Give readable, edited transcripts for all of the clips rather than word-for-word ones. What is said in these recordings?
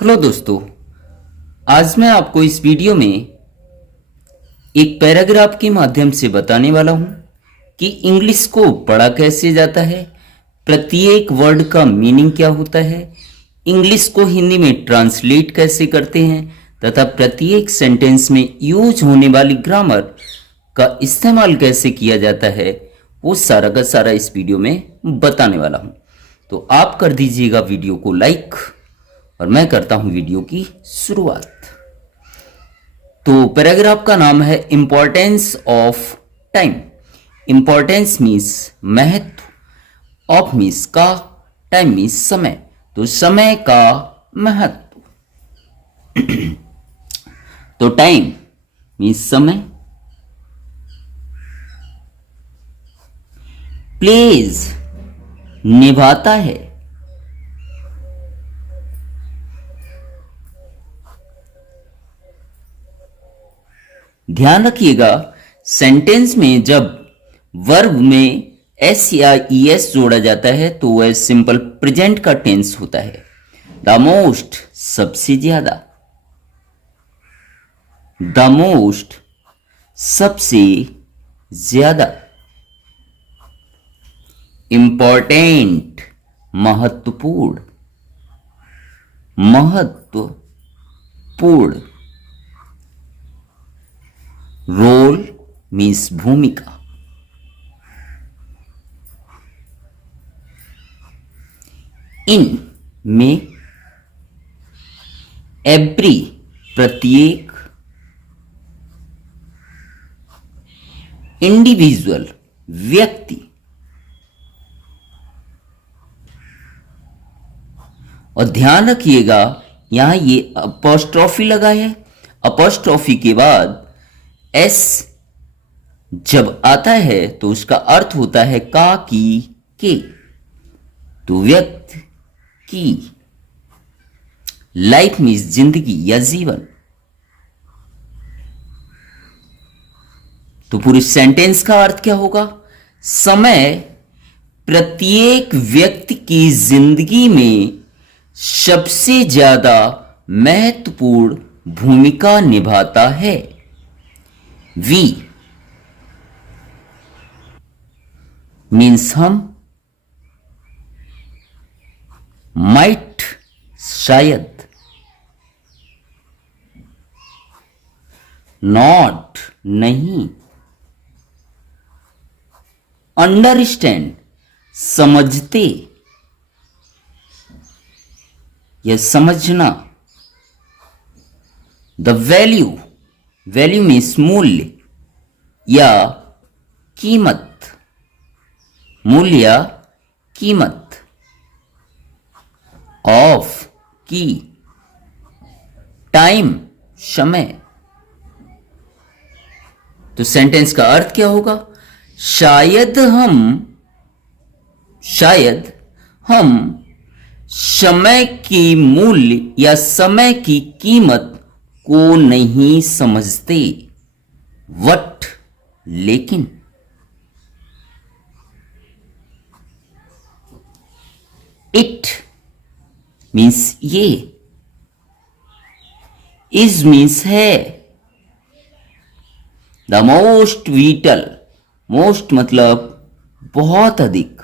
Hello दोस्तों, आज मैं आपको इस वीडियो में एक पैराग्राफ के माध्यम से बताने वाला हूं कि इंग्लिश को पढ़ा कैसे जाता है, प्रत्येक वर्ड का मीनिंग क्या होता है, इंग्लिश को हिंदी में ट्रांसलेट कैसे करते हैं तथा प्रत्येक सेंटेंस में यूज होने वाली ग्रामर का इस्तेमाल कैसे किया जाता है, वो सारा का सारा इस वीडियो में बताने वाला हूं। तो आप कर दीजिएगा वीडियो को लाइक और मैं करता हूं वीडियो की शुरुआत। तो पैराग्राफ का नाम है importance of time. Importance means महत्व, ऑफ मीन्स का, टाइम मीन्स समय। तो समय का महत्व। तो टाइम मीन्स समय। प्लेज निभाता है। ध्यान रखिएगा, सेंटेंस में जब वर्ब में एस या ईएस जोड़ा जाता है तो वह सिंपल प्रेजेंट का टेंस होता है। द मोस्ट सबसे ज्यादा, द मोस्ट सबसे ज्यादा। इंपॉर्टेंट महत्वपूर्ण, महत्वपूर्ण। रोल मीन्स भूमिका। इन में एवरी प्रत्येक, इंडिविजुअल व्यक्ति। और ध्यान रखिएगा, यहां ये अपॉस्ट्रोफी लगा है। अपॉस्ट्रोफी के बाद एस जब आता है तो उसका अर्थ होता है का, की, के। तो व्यक्ति की। लाइफ मीन्स जिंदगी या जीवन। तो पूरी सेंटेंस का अर्थ क्या होगा? समय प्रत्येक व्यक्ति की जिंदगी में सबसे ज्यादा महत्वपूर्ण भूमिका निभाता है। वी मीन्स हम, माइट शायद, नॉट नहीं, अंडरस्टैंड समझते या समझना। द वैल्यू, वैल्यू मीन्स मूल्य या कीमत, मूल्य या कीमत। ऑफ की, टाइम समय। तो सेंटेंस का अर्थ क्या होगा? शायद हम समय की मूल्य या समय की कीमत को नहीं समझते। वट लेकिन। इट मीन्स ये। इज मीन्स है। द मोस्ट विटल, मोस्ट मतलब बहुत अधिक,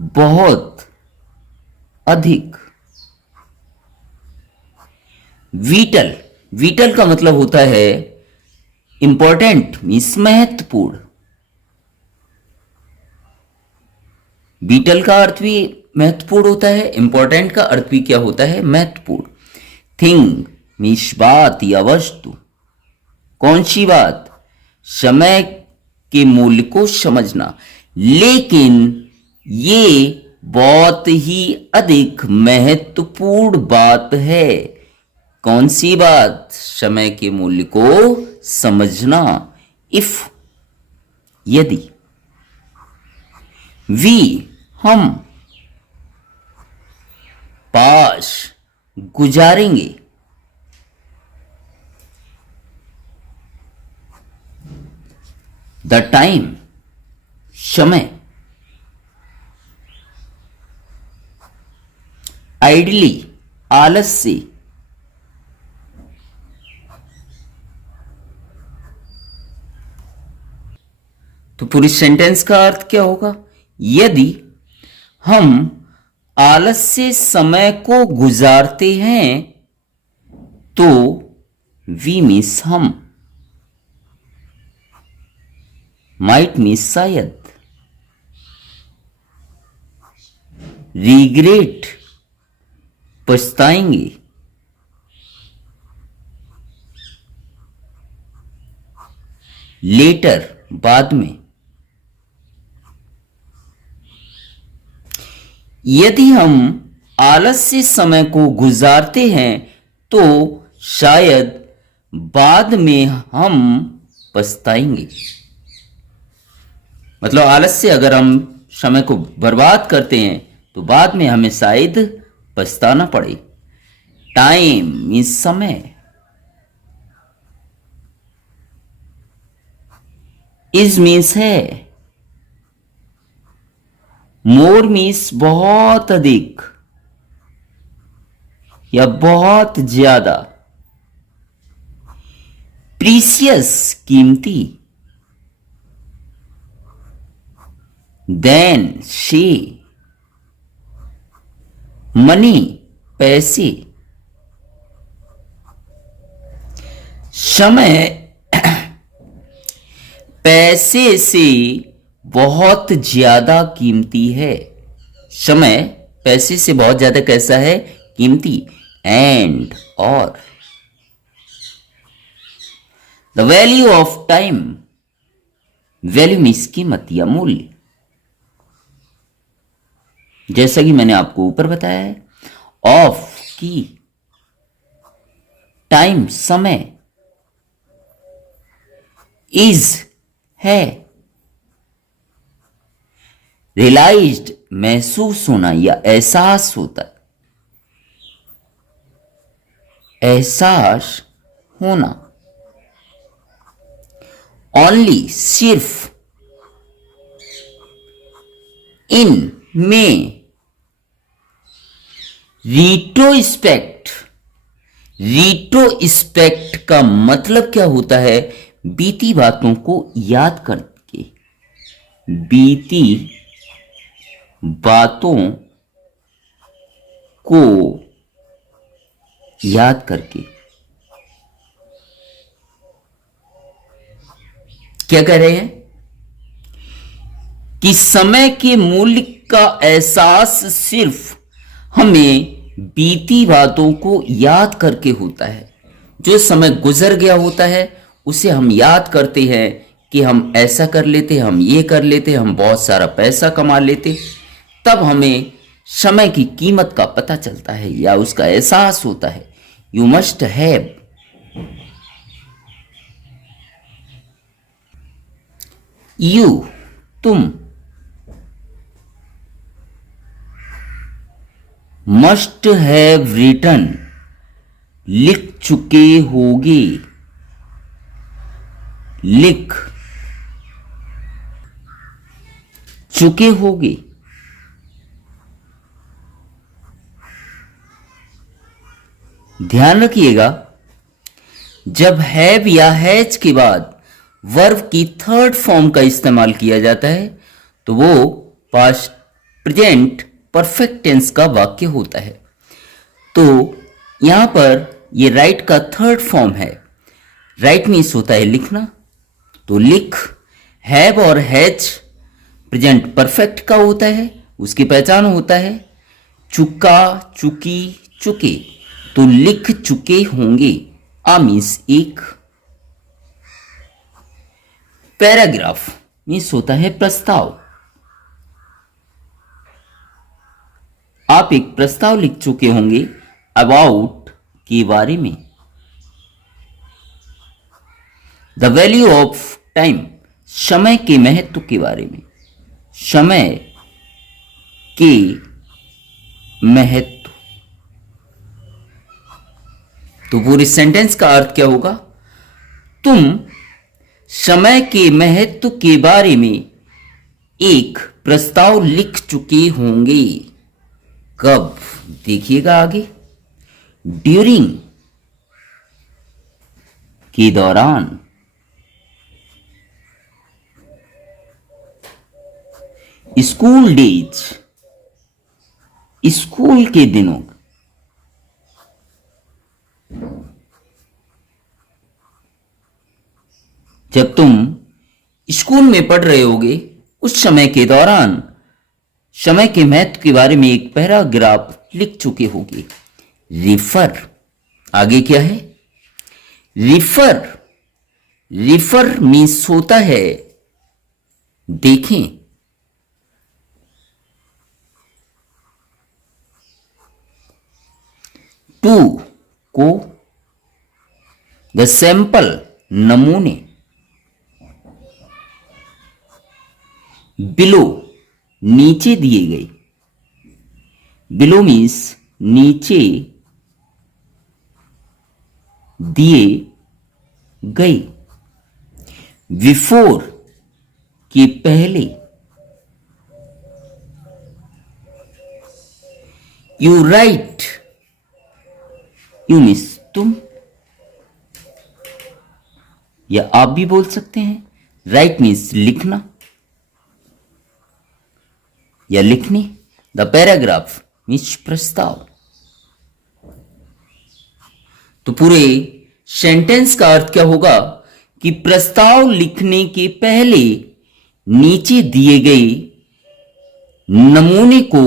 बहुत अधिक। विटल, विटल का मतलब होता है इंपॉर्टेंट मीन्स महत्वपूर्ण। विटल का अर्थ भी महत्वपूर्ण होता है, इंपॉर्टेंट का अर्थ भी क्या होता है? महत्वपूर्ण। थिंग मीन्स बात या वस्तु। कौन सी बात? समय के मूल्य को समझना। लेकिन ये बहुत ही अधिक महत्वपूर्ण बात है। कौन सी बात? समय के मूल्य को समझना। इफ यदि। वी हम, पास गुजारेंगे। द टाइम समय। आइडली आलस से। तो पूरी सेंटेंस का अर्थ क्या होगा? यदि हम आलस से समय को गुजारते हैं तो वी मीन्स हम, माइट मीन्स शायद, रिग्रेट पछताएंगे, लेटर बाद में। यदि हम आलस से समय को गुजारते हैं तो शायद बाद में हम पछताएंगे। मतलब आलस से अगर हम समय को बर्बाद करते हैं तो बाद में हमें शायद पछताना पड़े। टाइम मीन्स समय, इज मीन्स है, मोर मीन्स बहुत अधिक या बहुत ज्यादा, प्रीसियस कीमती, देन से, मनी पैसे। समय पैसे से बहुत ज्यादा कीमती है। समय पैसे से बहुत ज्यादा कैसा है? कीमती। एंड और the value of time, value means कीमत या मूल्य। जैसा कि मैंने आपको ऊपर बताया है, ऑफ की, टाइम समय, इज है, रियलाइज्ड महसूस होना या एहसास होता है, एहसास होना। ओनली सिर्फ, इन में, रिट्रोस्पेक्ट, रिट्रोस्पेक्ट का मतलब क्या होता है? बीती बातों को याद करके, बीती बातों को याद करके। क्या कह रहे हैं कि समय के मूल्य का एहसास सिर्फ हमें बीती बातों को याद करके होता है। जो समय गुजर गया होता है उसे हम याद करते हैं कि हम ऐसा कर लेते, हम ये कर लेते, हम बहुत सारा पैसा कमा लेते, तब हमें समय की कीमत का पता चलता है या उसका एहसास होता है। यू मस्ट हैव, यू तुम, मस्ट हैव रिटन लिख चुके होगे, लिख चुके होगे। ध्यान रखिएगा, जब हैव या हैज के बाद वर्ब की थर्ड फॉर्म का इस्तेमाल किया जाता है तो वो पास्ट प्रेजेंट परफेक्ट टेंस का वाक्य होता है। तो यहां पर ये राइट का थर्ड फॉर्म है। राइट मीन्स होता है लिखना, तो लिख। हैव और हैज प्रेजेंट परफेक्ट का होता है, उसकी पहचान होता है चुका, चुकी, चुके। तो लिख चुके होंगे, आ मीन्स एक। पैराग्राफ मीन्स होता है प्रस्ताव। आप एक प्रस्ताव लिख चुके होंगे अबाउट के बारे में। द वैल्यू ऑफ टाइम, समय के महत्व के बारे में, समय के महत्व। तो पूरी सेंटेंस का अर्थ क्या होगा? तुम समय के महत्व के बारे में एक प्रस्ताव लिख चुके होंगे। कब? देखिएगा आगे। ड्यूरिंग के दौरान, स्कूल डेज स्कूल के दिनों, जब तुम स्कूल में पढ़ रहे होगे उस समय के दौरान समय के महत्व के बारे में एक पैराग्राफ लिख चुके होगे। रिफर, आगे क्या है? रिफर, रिफर मीन्स होता है देखें। टू को, द सैंपल नमूने, बिलो नीचे दिए गए, बिलो मीन्स नीचे दिए गए, बिफोर के पहले, यू राइट, यू मीन्स तुम, या आप भी बोल सकते हैं राइट मीन्स लिखना या लिखने। द पैराग्राफ मीन्स प्रस्ताव। तो पूरे सेंटेंस का अर्थ क्या होगा कि प्रस्ताव लिखने के पहले नीचे दिए गए नमूने को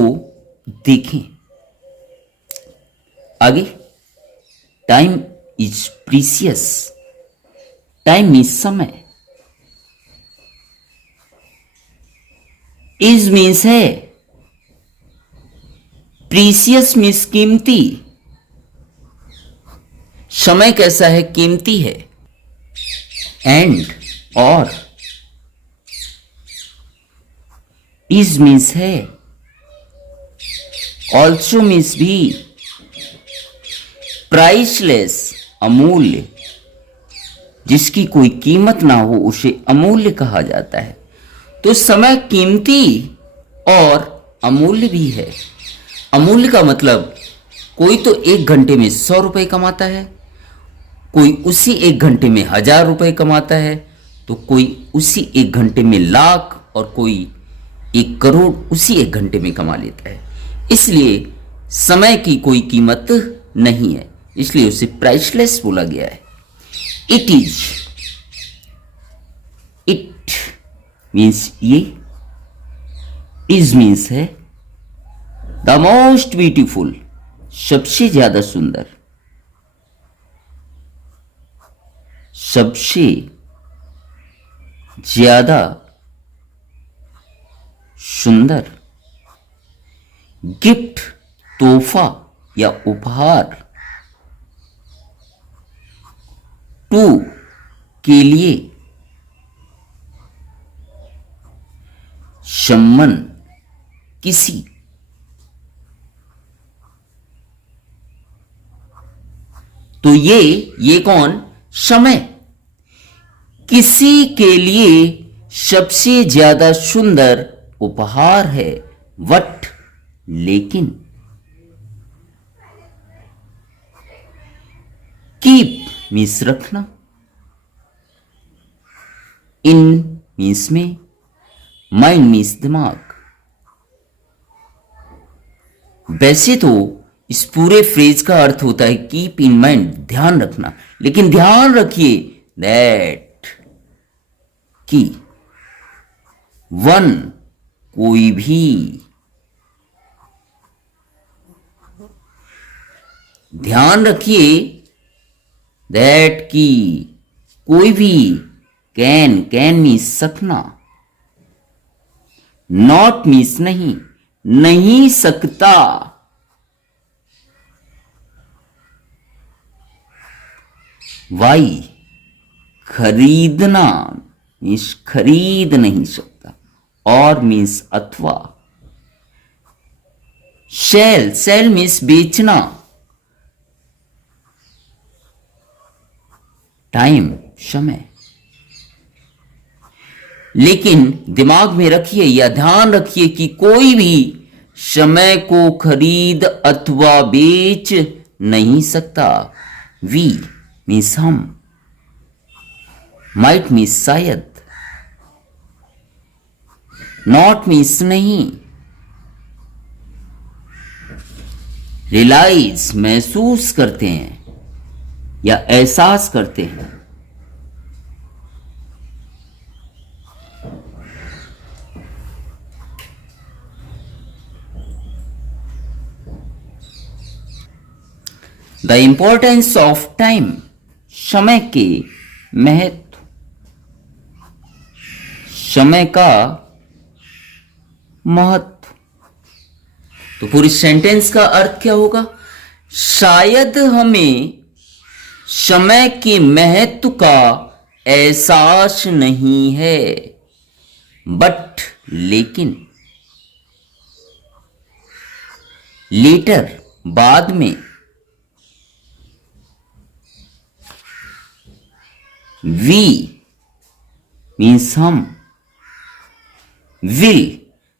देखें। आगे, time is precious, time means समय, इज मीन्स है, प्रीसियस मीन्स कीमती, समय कैसा है? कीमती है। एंड और, इज मीन्स है, ऑल्सो मीन्स भी, प्राइसलेस अमूल्य, जिसकी कोई कीमत ना हो उसे अमूल्य कहा जाता है। तो समय कीमती और अमूल्य भी है। अमूल्य का मतलब कोई तो 1 घंटे में 100 रुपए कमाता है, कोई उसी 1 घंटे में 1000 रुपए कमाता है, तो कोई उसी 1 घंटे में लाख, और कोई 1 करोड़ उसी 1 घंटे में कमा लेता है। इसलिए समय की कोई कीमत नहीं है, इसलिए उसे प्राइसलेस बोला गया है। इट इज, इट मीन्स ये, इज मीन्स है, द मोस्ट ब्यूटीफुल सबसे ज्यादा सुंदर, सबसे ज्यादा सुंदर, गिफ्ट तोहफा या उपहार, टू के लिए, सम्मन किसी, तो ये कौन? समय किसी के लिए सबसे ज्यादा सुंदर उपहार है। वट लेकिन, कीप मीन्स रखना, इन मीन्स में, माइंड मीन्स दिमाग। वैसे तो इस पूरे फ्रेज का अर्थ होता है कीप इन माइंड, ध्यान रखना, लेकिन ध्यान रखिए दैट कि वन कोई भी, ध्यान रखिए दैट की कोई भी, कैन मीन्स सकना, नॉट मीन्स नहीं, नहीं सकता, वाई खरीदना मीन्स खरीद नहीं सकता, और मीन्स अथवा, सेल मीन्स बेचना, टाइम समय। लेकिन दिमाग में रखिए या ध्यान रखिए कि कोई भी समय को खरीद अथवा बेच नहीं सकता। वी मीन्स हम, माइट मीन्स शायद, नॉट मीन्स नहीं, रियलाइज महसूस करते हैं या एहसास करते हैं। द इंपॉर्टेंस ऑफ टाइम, समय के महत्व, समय का महत्व। तो पूरी सेंटेंस का अर्थ क्या होगा? शायद हमें समय के महत्व का एहसास नहीं है, बट लेकिन, लेटर बाद में, वी मीन्स हम, विल,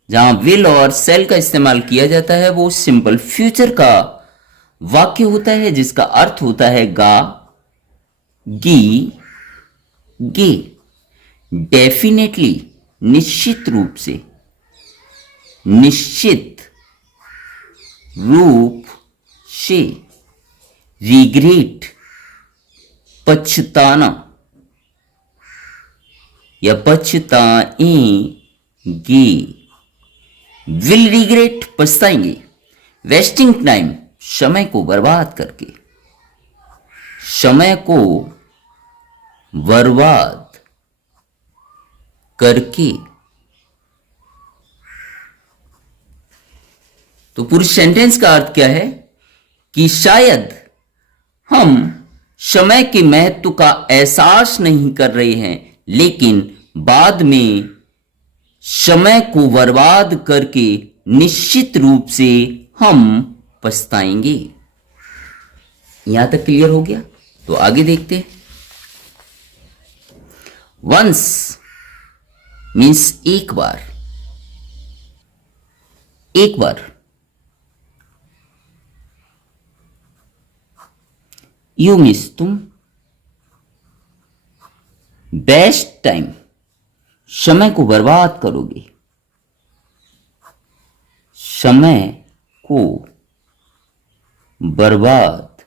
जहां विल और सेल का इस्तेमाल किया जाता है वो सिंपल फ्यूचर का वाक्य होता है जिसका अर्थ होता है गा, गी, गे। डेफिनेटली, निश्चित रूप से, निश्चित रूप से, रिग्रेट, पछताना या पछताएंगे, विल रिग्रेट, पछताएंगे। वेस्टिंग टाइम, समय को बर्बाद करके, समय को बर्बाद करके। तो पूरी सेंटेंस का अर्थ क्या है कि शायद हम समय के महत्व का एहसास नहीं कर रहे हैं, लेकिन बाद में समय को बर्बाद करके निश्चित रूप से हम पछताएंगे। यहां तक क्लियर हो गया? तो आगे देखते हैं। वंस मीन्स एक बार, एक बार। यू मीन्स तुम। बेस्ट टाइम, समय को बर्बाद करोगे, समय को बर्बाद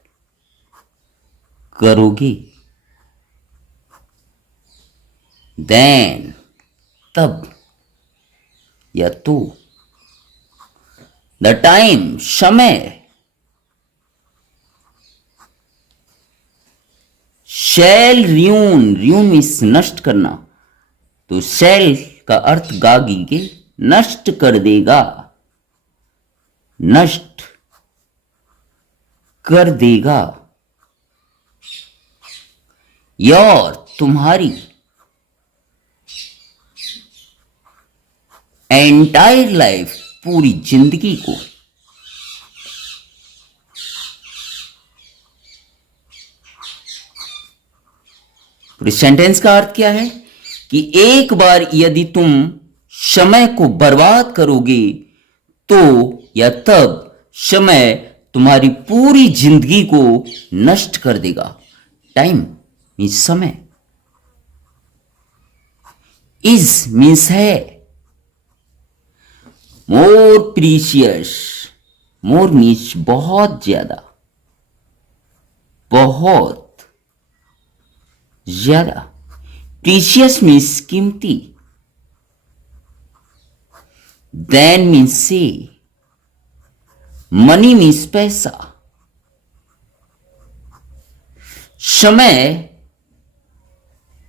करोगे। देन, तब या तो। द टाइम, समय। शैल र्यून, र्यून मीन्स नष्ट करना, तो शैल का अर्थ गागी के नष्ट कर देगा, नष्ट कर देगा। योर, तुम्हारी। एंटायर लाइफ, पूरी जिंदगी को। पूरी सेंटेंस का अर्थ क्या है कि एक बार यदि तुम समय को बर्बाद करोगे तो या तब समय तुम्हारी पूरी जिंदगी को नष्ट कर देगा। टाइम मीन्स समय। इज मीन्स है। मोर प्रीशियस, मोर मीन्स बहुत ज्यादा, बहुत ज्यादा। प्रीशियस मीन्स कीमती। देन मीन्स से। मनी मीन्स पैसा। समय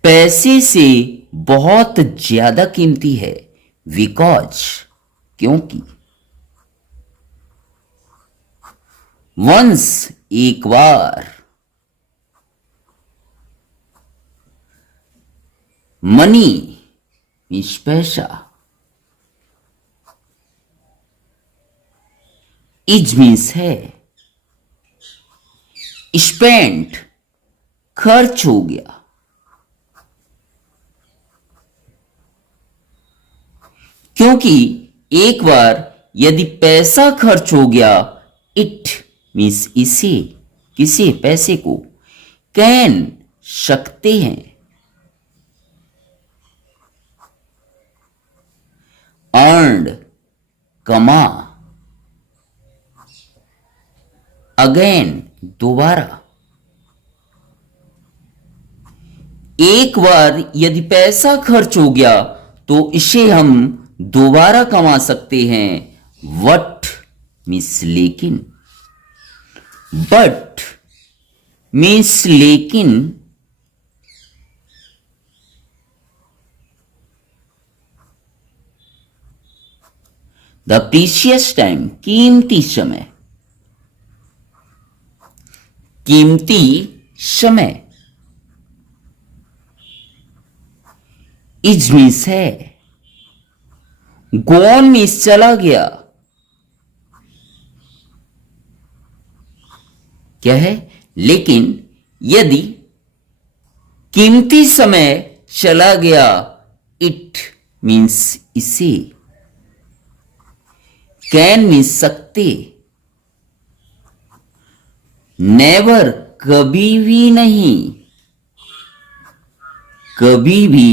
पैसे से बहुत ज्यादा कीमती है। बिकॉज, क्योंकि। वंस, एक बार। मनी मीन्स पैसा। इज मीन्स है। स्पेंट, खर्च हो गया। क्योंकि एक बार यदि पैसा खर्च हो गया, इट मीन्स इसे। किसी पैसे को, कैन सकते हैं, अर्नड कमा, अगेन दोबारा। एक बार यदि पैसा खर्च हो गया तो इसे हम दोबारा कमा सकते हैं। वट मीन्स लेकिन, बट मीन्स लेकिन, द प्रीशियस टाइम कीमती समय, कीमती समय, इज मीन्स है, गॉन मीन्स चला गया, क्या है, लेकिन यदि कीमती समय चला गया, इट मीन्स इसे, कैन मीन्स सकते, नेवर कभी भी नहीं, कभी भी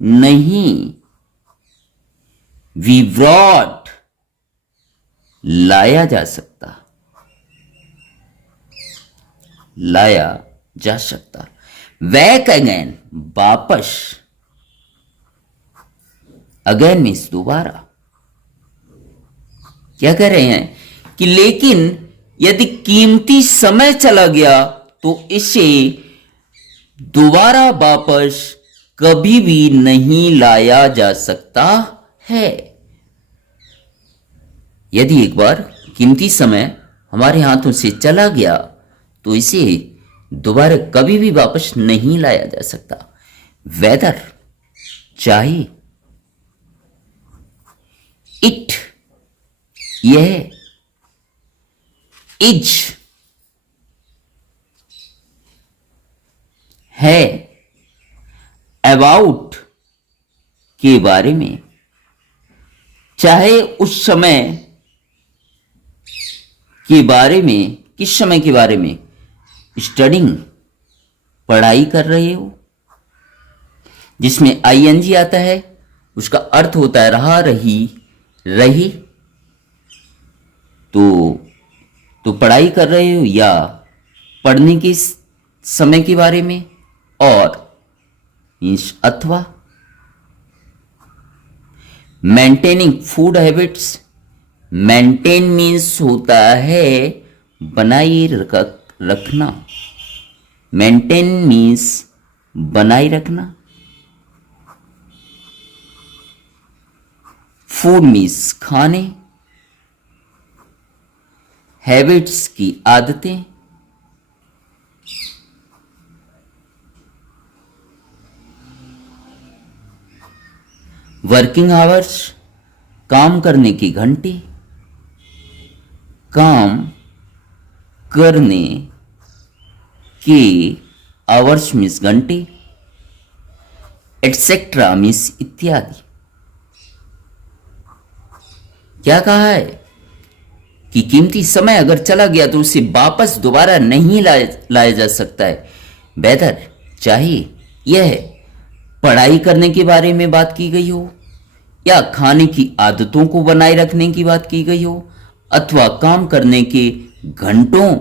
नहीं, वी ब्रॉट लाया जा सकता, लाया जा सकता, बैक अगेन वापस, अगेन मीन्स दोबारा। क्या कह रहे हैं कि लेकिन यदि कीमती समय चला गया तो इसे दोबारा वापस कभी भी नहीं लाया जा सकता है। यदि एक बार कीमती समय हमारे हाथों से चला गया तो इसे दोबारा कभी भी वापस नहीं लाया जा सकता। वेदर चाहे, इट यह, इज है, अबाउट के बारे में, चाहे उस समय के बारे में, किस समय के बारे में, स्टडिंग पढ़ाई कर रहे हो, जिसमें आईएनजी आता है उसका अर्थ होता है रहा, रही, रही, तो पढ़ाई कर रहे हो या पढ़ने के समय के बारे में, और मीन्स अथवा, maintaining food habits, maintain means होता है बनाए रखना, मेंटेन मीन्स बनाए रखना, फूड मीन्स खाने, हैबिट्स की आदतें, वर्किंग आवर्स काम करने की घंटे, काम करने के आवर्स मीन्स घंटे, एटसेट्रा मीन्स इत्यादि। क्या कहा है कि कीमती समय अगर चला गया तो उसे वापस दोबारा नहीं लाया जा सकता है। बेहतर चाहे यह पढ़ाई करने के बारे में बात की गई हो, या खाने की आदतों को बनाए रखने की बात की गई हो, अथवा काम करने के घंटों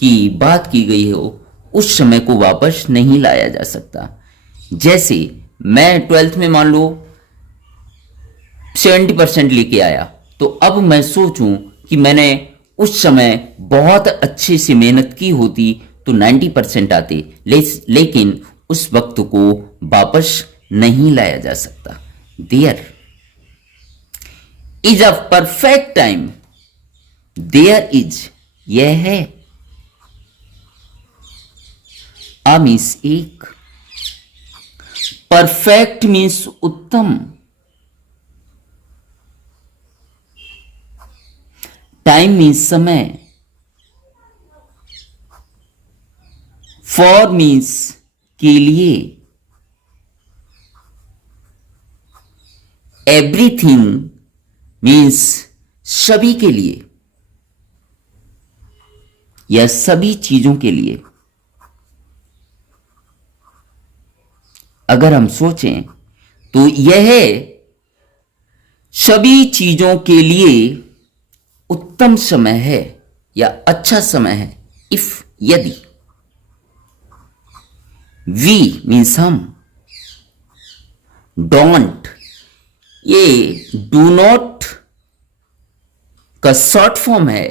की बात की गई हो, उस समय को वापस नहीं लाया जा सकता। जैसे मैं 12th में मान लो 70% लेके आया, तो अब मैं सोचूं कि मैंने उस समय बहुत अच्छे से मेहनत की होती तो 90% आते, लेकिन उस वक्त को वापस नहीं लाया जा सकता। There is a perfect time, there is यह है, आ मीन्स एक, परफेक्ट मीन्स उत्तम, टाइम मीन्स समय, फॉर मीन्स के लिए, एवरीथिंग मीन्स सभी के लिए, या सभी चीजों के लिए। अगर हम सोचें तो यह सभी चीजों के लिए उत्तम समय है या अच्छा समय है। इफ यदि, वी मीन्स हम, डोंट ये डू नॉट का शॉर्ट फॉर्म है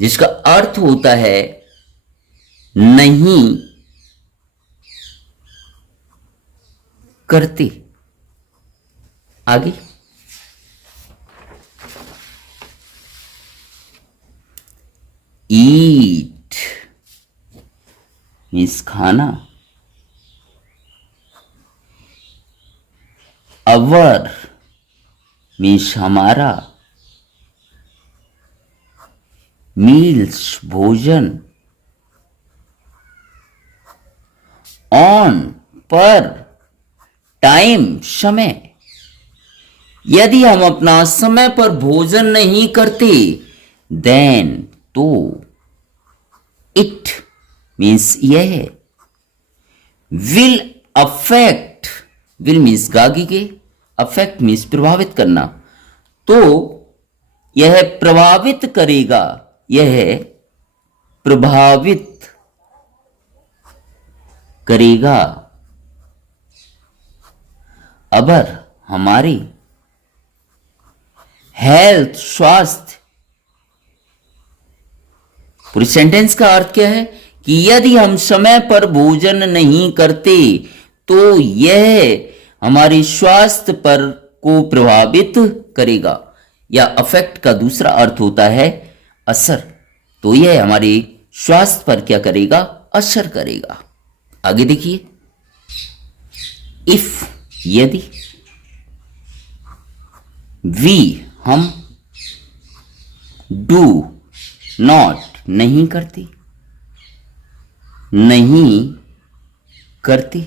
जिसका अर्थ होता है नहीं करते। आगे, ईट मीन्स खाना, अवर मीन्स हमारा, मील्स भोजन, ऑन पर, टाइम समय। यदि हम अपना समय पर भोजन नहीं करते देन तो, इट मीन्स यह है, विल अफेक्ट, विल मीन्स गागी के, अफेक्ट मीन्स प्रभावित करना, तो यह प्रभावित करेगा, यह प्रभावित करेगा अगर हमारी हेल्थ स्वास्थ्य। पूरी सेंटेंस का अर्थ क्या है कि यदि हम समय पर भोजन नहीं करते तो यह हमारे स्वास्थ्य पर को प्रभावित करेगा, या अफेक्ट का दूसरा अर्थ होता है असर, तो यह हमारे स्वास्थ्य पर क्या करेगा, असर करेगा। आगे देखिए, इफ यदि, वी हम, डू नॉट नहीं करते, नहीं करते,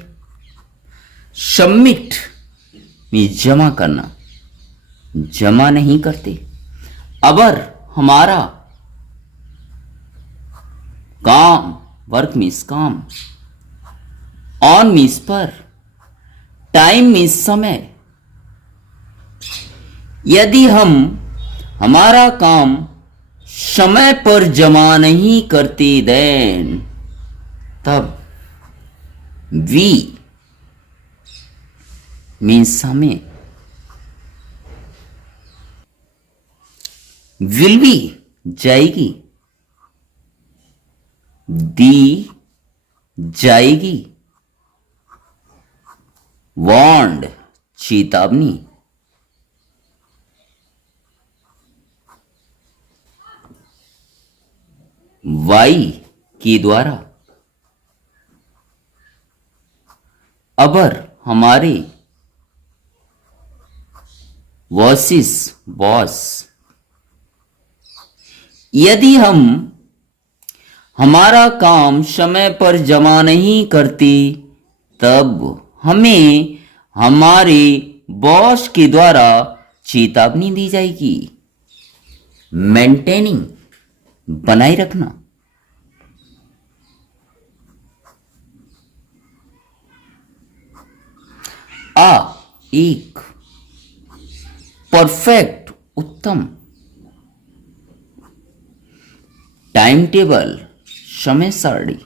सबमिट मीन्स जमा करना, जमा नहीं करते, अबर हमारा, काम वर्क मीन्स काम, ऑन मीन्स पर, टाइम मीन्स समय। यदि हम हमारा काम समय पर जमा नहीं करते देन तब, वी मीन्स हमें, विल बी जाएगी, दी जाएगी, वार्न्ड चेतावनी, वाई के द्वारा, अबर हमारे, वर्सेस बॉस। यदि हम हमारा काम समय पर जमा नहीं करते तब हमें हमारे बॉस के द्वारा चेतावनी दी जाएगी। मेंटेनिंग बनाए रखना, एक, परफेक्ट उत्तम, टाइम टेबल समय सारणी,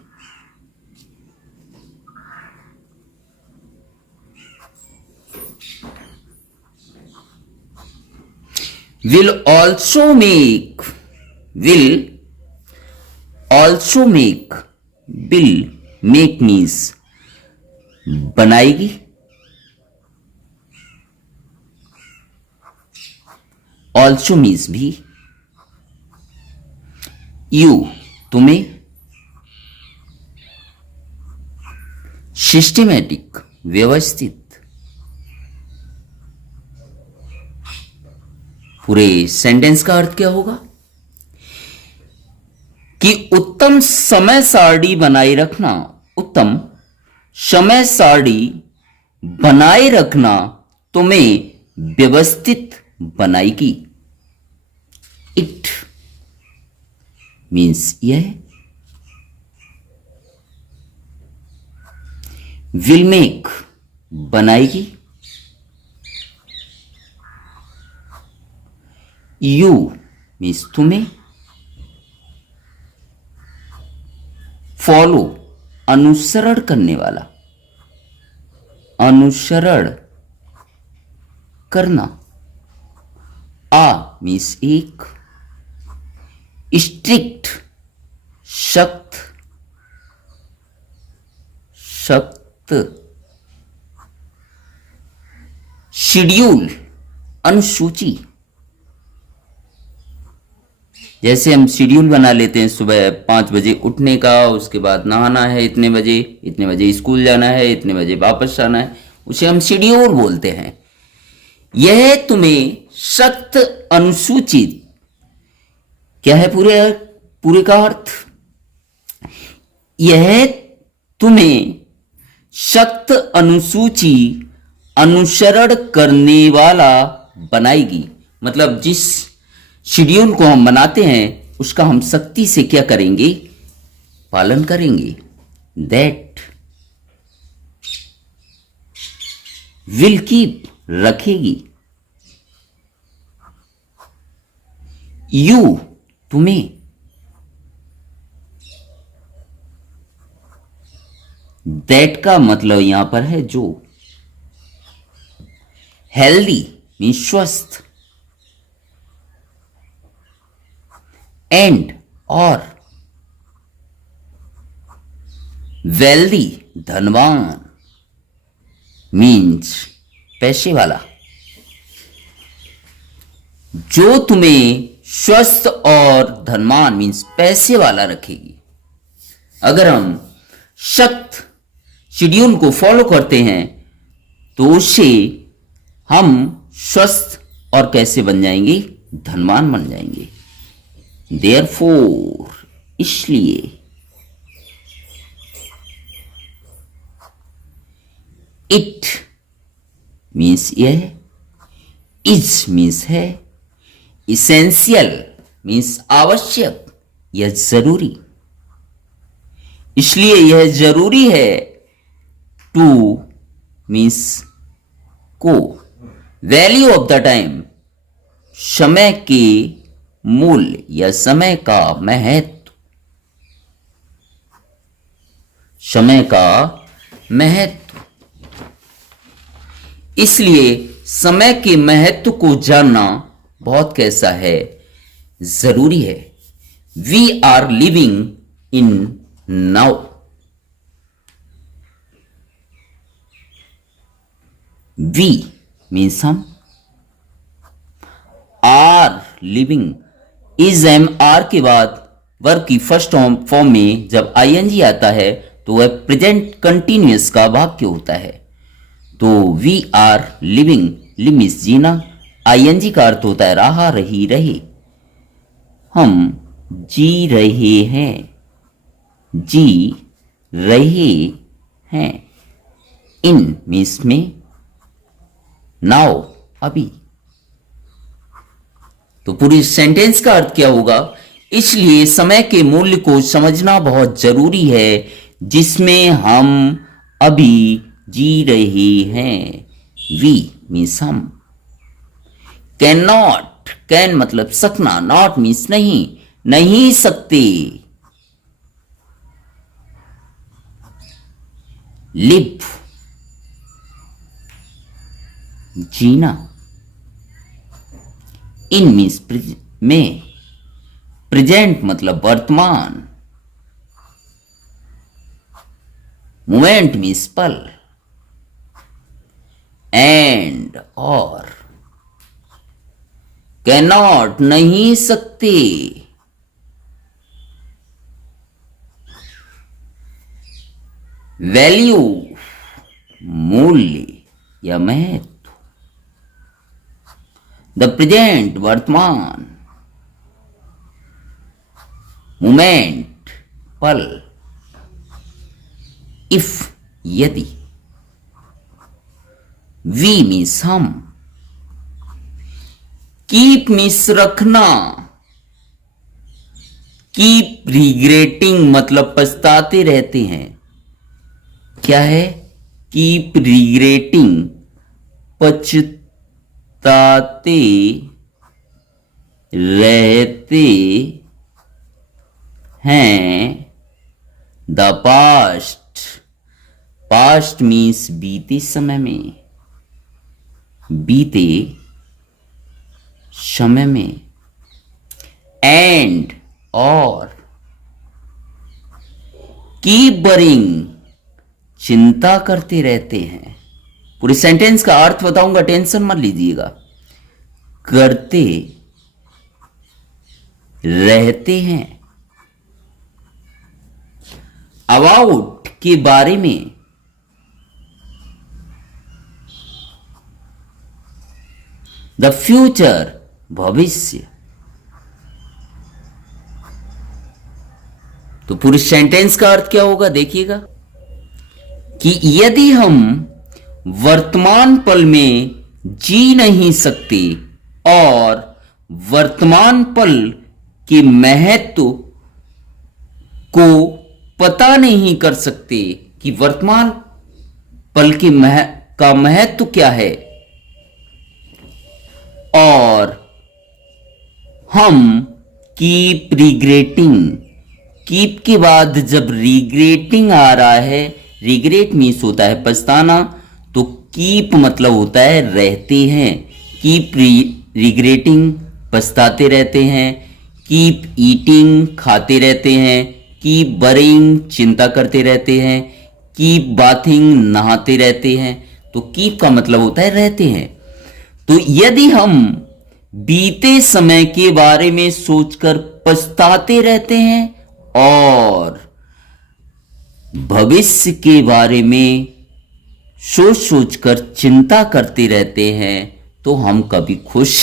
will also make, will also make, will make means बनाएगी, also means भी, you तुम्हें, सिस्टमैटिक व्यवस्थित। पूरे सेंटेंस का अर्थ क्या होगा कि उत्तम समय सारणी बनाए रखना, उत्तम समय सारणी बनाए रखना तुम्हें व्यवस्थित बनाएगी। इट मीन्स यह। विल मेक बनाएगी। यू मीन्स तुम्हें। फॉलो अनुसरण करने वाला, अनुसरण करना। आ मीन्स एक। स्ट्रिक्ट सख्त, सख्त। शेड्यूल अनुसूची। जैसे हम शेड्यूल बना लेते हैं सुबह 5 बजे उठने का, उसके बाद नहाना है इतने बजे स्कूल जाना है, इतने बजे वापस आना है, उसे हम शेड्यूल बोलते हैं। यह तुम्हें सख्त अनुसूचित, क्या है पूरे का अर्थ? यह तुम्हें सख्त अनुसूची अनुसरण करने वाला बनाएगी। मतलब जिस शेड्यूल को हम बनाते हैं उसका हम सख्ती से क्या करेंगे? पालन करेंगे। दैट विल कीप रखेगी। यू तुम्हें। दैट का मतलब यहां पर है जो। हेल्दी मीन्स स्वस्थ। एंड और। वेल्दी धनवान मीन्स पैसे वाला। जो तुम्हें स्वस्थ और धनवान मीन्स पैसे वाला रखेगी। अगर हम सख्त शेड्यूल को फॉलो करते हैं तो उससे हम स्वस्थ और कैसे बन जाएंगे? धनवान बन जाएंगे। देयरफॉर इसलिए। इट मीन्स यह। इज मीन्स है। इसेंशियल मीन्स आवश्यक या जरूरी। इसलिए यह जरूरी है। टू मीन्स को। वैल्यू ऑफ द टाइम समय के मूल्य या समय का महत्व। समय का महत्व। इसलिए समय के महत्व को जानना बहुत कैसा है? जरूरी है। We are living in now. We means हम। Are living. Is am are के बाद वर्ब की फर्स्ट फॉर्म में जब आईएनजी आता है तो वह प्रेजेंट कंटिन्यूअस का वाक्य होता है। तो we are living, live means जीना, आईएनजी का अर्थ होता है रहा, रही, रहे। हम जी रहे हैं, जी रहे हैं। इन मीन्स में, नाउ अभी। तो पूरी सेंटेंस का अर्थ क्या होगा? इसलिए समय के मूल्य को समझना बहुत जरूरी है जिसमें हम अभी जी रहे हैं। वी मीन्स हम। कैन नॉट, कैन मतलब सकना, नॉट मीन्स नहीं, नहीं सकते। लिव जीना। इन मीन्स में। प्रेजेंट मतलब वर्तमान। मोमेंट मीन्स पल। एंड और। कैनॉट नहीं सकते। वैल्यू मूल्य या महत्व। द प्रेजेंट वर्तमान। मोमेंट पल। इफ यदि। वी मीन्स हम। कीप मीन्स रखना। कीप रिग्रेटिंग मतलब पछताते रहते हैं। क्या है? कीप रिग्रेटिंग, पछताते रहते हैं। द पास्ट, पास्ट मीन्स बीते समय में, बीते समय में। एंड और कीप वरिंग चिंता करते रहते हैं। पूरी सेंटेंस का अर्थ बताऊंगा, टेंशन मत लीजिएगा। करते रहते हैं। अबाउट के बारे में, द फ्यूचर भविष्य। तो पूरी सेंटेंस का अर्थ क्या होगा देखिएगा कि यदि हम वर्तमान पल में जी नहीं सकते और वर्तमान पल के महत्व को पता नहीं कर सकते कि वर्तमान पल के का महत्व क्या है, और हम कीप रिग्रेटिंग, कीप के बाद जब रिग्रेटिंग आ रहा है, रिग्रेट मीन्स होता है पछताना, तो कीप मतलब होता है रहते हैं। कीप रिग्रेटिंग पछताते रहते हैं। कीप ईटिंग खाते रहते हैं। कीप वरिंग चिंता करते रहते हैं। कीप बाथिंग नहाते रहते हैं। तो कीप का मतलब होता है रहते हैं। तो यदि हम बीते समय के बारे में सोचकर पछताते रहते हैं और भविष्य के बारे में सोच सोचकर चिंता करते रहते हैं, तो हम कभी खुश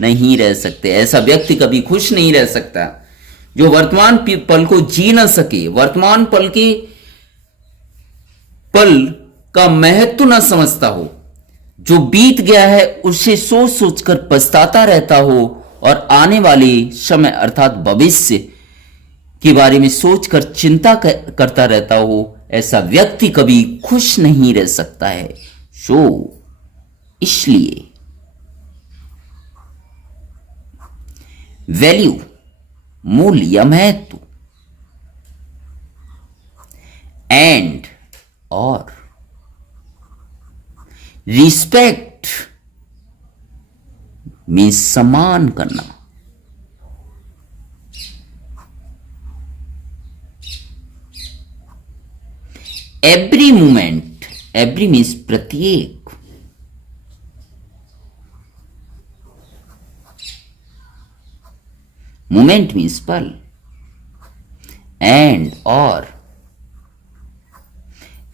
नहीं रह सकते। ऐसा व्यक्ति कभी खुश नहीं रह सकता जो वर्तमान पल को जी ना सके, वर्तमान पल का महत्व ना समझता हो, जो बीत गया है उसे सोच सोचकर पछताता रहता हो और आने वाले समय अर्थात भविष्य के बारे में सोचकर चिंता करता रहता हो, ऐसा व्यक्ति कभी खुश नहीं रह सकता है। इसलिए वैल्यू मूल्य या महत्व, एंड और रिस्पेक्ट मीन्स सम्मान करना। एवरी मोमेंट, एवरी मीन्स प्रत्येक, मोमेंट मीन्स पल, एंड और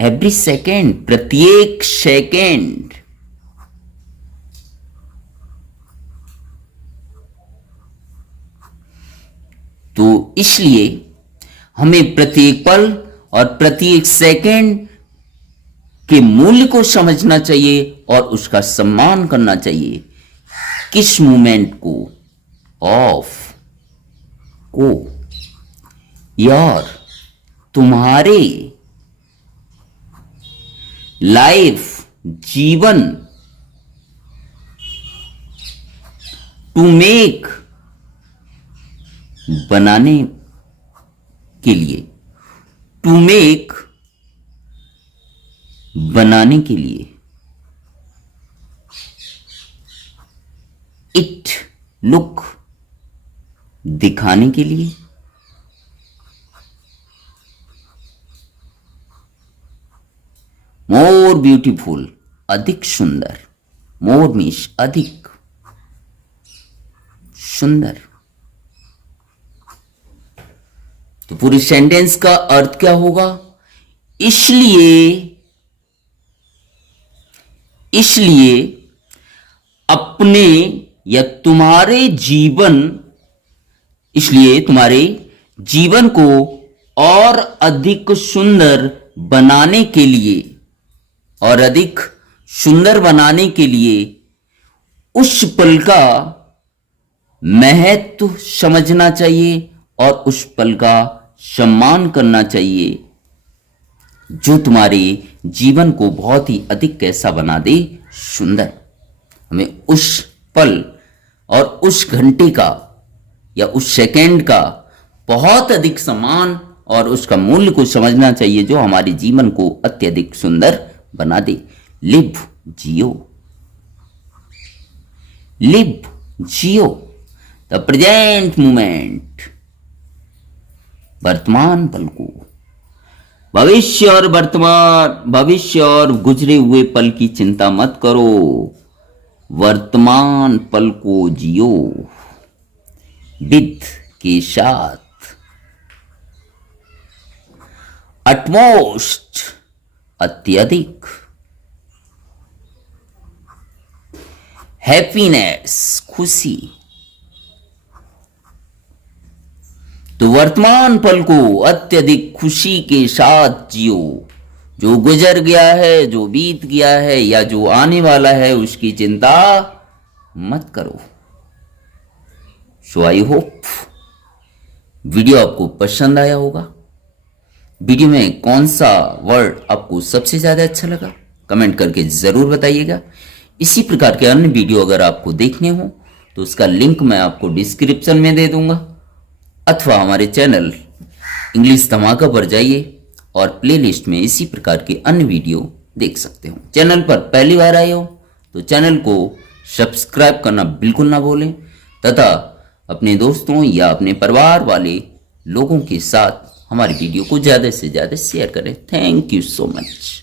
एवरी सेकेंड प्रत्येक सेकेंड। तो इसलिए हमें प्रत्येक पल और प्रत्येक सेकेंड के मूल्य को समझना चाहिए और उसका सम्मान करना चाहिए। किस मोमेंट को, ऑफ को, योर तुम्हारे, लाइफ जीवन, टू मेक बनाने के लिए, टू मेक बनाने के लिए, इट लुक दिखाने के लिए, मोर ब्यूटीफुल अधिक सुंदर, मोर मीन्स अधिक सुंदर। तो पूरी सेंटेंस का अर्थ क्या होगा? इसलिए अपने या तुम्हारे जीवन, इसलिए तुम्हारे जीवन को और अधिक सुंदर बनाने के लिए, और अधिक सुंदर बनाने के लिए उस पल का महत्व समझना चाहिए और उस पल का सम्मान करना चाहिए जो तुम्हारे जीवन को बहुत ही अधिक कैसा बना दे, सुंदर। हमें उस पल और उस घंटे का या उस सेकंड का बहुत अधिक सम्मान और उसका मूल्य को समझना चाहिए जो हमारे जीवन को अत्यधिक सुंदर बना दे। लिव, जियो, लिव, जियो द प्रेजेंट मोमेंट, वर्तमान पल को। भविष्य और गुजरे हुए पल की चिंता मत करो, वर्तमान पल को जियो विद के साथ। अटमोस्ट, अत्यधिक। हैप्पीनेस, खुशी। तो वर्तमान पल को अत्यधिक खुशी के साथ जियो। जो गुजर गया है, जो बीत गया है या जो आने वाला है उसकी चिंता मत करो। सो आई होप वीडियो आपको पसंद आया होगा। वीडियो में कौन सा वर्ड आपको सबसे ज्यादा अच्छा लगा कमेंट करके जरूर बताइएगा। इसी प्रकार के अन्य वीडियो अगर आपको देखने हो तो उसका लिंक मैं आपको डिस्क्रिप्शन में दे दूंगा, अथवा हमारे चैनल इंग्लिश धमाका पर जाइए और प्लेलिस्ट में इसी प्रकार के अन्य वीडियो देख सकते हो। चैनल पर पहली बार आए हो तो चैनल को सब्सक्राइब करना बिल्कुल ना भूलें तथा अपने दोस्तों या अपने परिवार वाले लोगों के साथ हमारी वीडियो को ज़्यादा से ज़्यादा शेयर करें। Thank you so much.